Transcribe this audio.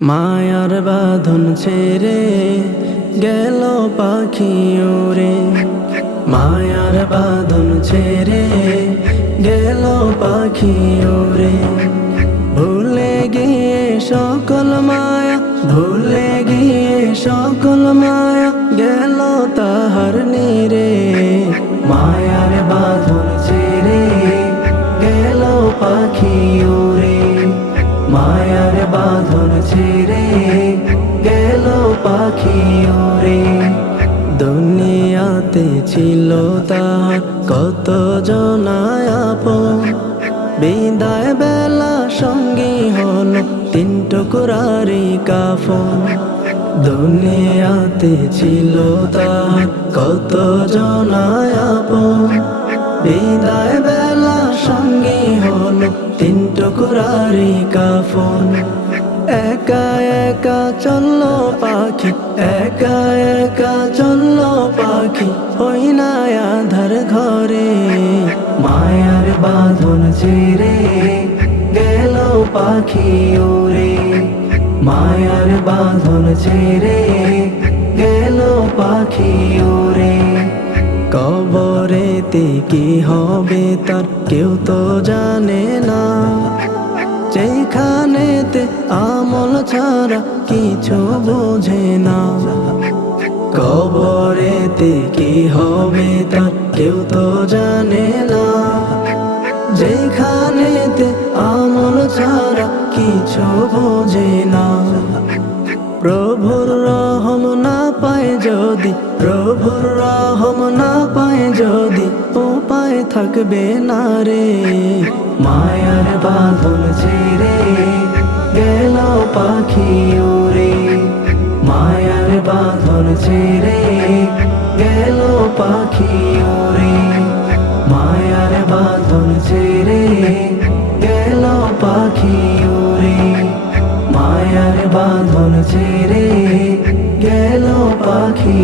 মায়ার বাঁধন ছেড়ে গেল পাখি ওরে মায়ার বাঁধন ছেড়ে গেল পাখি ওরে ভুলে গিয়ে সকল মায়া, ভুলে গিয়ে সকল মায়া গেল তাহার নীরে। মায়ার বাঁধন ছেড়ে গেল পাখি পাখি ওরে, দুনিয়াতে ছিল তার কত জনায়াপ বিদায় বেলা সঙ্গী হলো তিন টুকুরারি কাফন। দুনিয়াতে ছিল তার কত জনায়াপ বিদায় বেলা সঙ্গী হলো তিন টুকুরারি কাফন। একা একা চলল পাখি, একা একা চলল পাখি, ওই না আধার ঘরে। মায়ার বাঁধন ছেড়ে গেল পাখি ওরে। মায়ার বাঁধন ছেড়ে গেল পাখি ওরে। কবরেতে কি হবে তার কেউ তো জানে না। আমল ছাড়া কিছু বোঝে না। কবরেতে কি হবে তার, কেউ তো জানে না। যেখানেতে আমল ছাড়া কিছু বোঝে না। প্রভুর রহম না পায় যদি, প্রভুর রহম না পায় যদি, উপায় থাকবে না রে। মায়ার বাঁধন ছেড়ে পাখি ওরে মায়ার বাঁধন ছেড়ে গেল পাখি ওরে মায়ার বাঁধন ছেড়ে গেল পাখি ওরে মায়ার বাঁধন ছেড়ে গেল পাখি